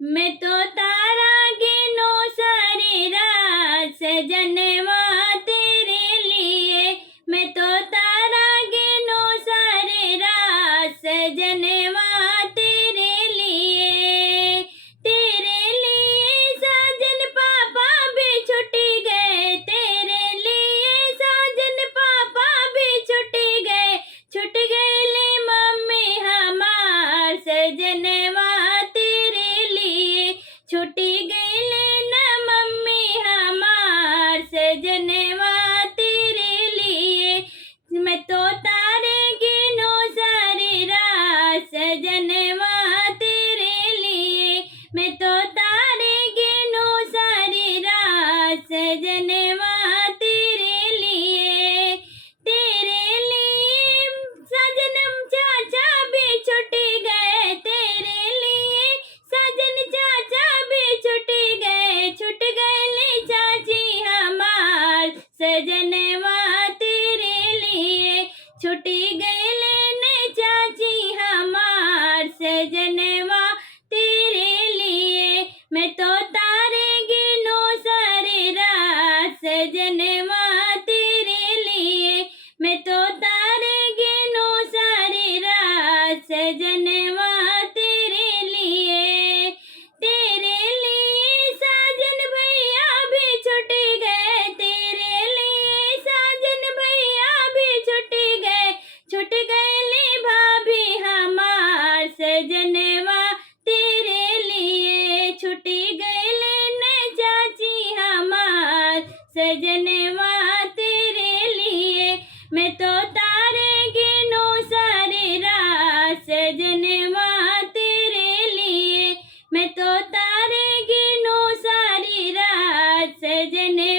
मैं तो तारा गिनो सारी रात सजनवा तेरे लिए। मैं तो तारा गिनो सारी रात सजनवा तेरे लिए। तेरे लिए साजन पापा भी छुट गए, तेरे लिए साजन पापा भी छुट गए। छुट गए ले मम्मी हमार सजनवा तेरे लिए। छुटी गई ले न मम्मी हमार सजनवा तेरे लिए। मैं तो तारे गिनो सारी रात सजनवा तेरे लिए। मैं तो तारे गिनो सारी रात सजनवा तेरे लिए। तेरे लिए सजनम चाचा भी छुट गए, तेरे लिए सजन चाचा भी छुट गए। छुट गए ले चाची हमार सजनवा तेरे लिए। छुटी गए ले ने चाची हमार सजनवा तेरे लिए। मैं तो तारे गिनो सारी रात सजनवा तेरे लिए। मैं तो तारे गिनो सारी रात सजनवा तेरे लिए। तेरे लिए साजन भैया भी छुट गए, तेरे लिए साजन भैया भी छुट गए। छुट गए ले भाभी हमार सजनवा तेरे लिए। छुटी गए ले ने चाची हमार सजनवा तेरे लिए। मैं तो तारे गिनो सारी रात सजनवा तेरे लिए। मैं तो तारे गिनो सारी रात सजनवा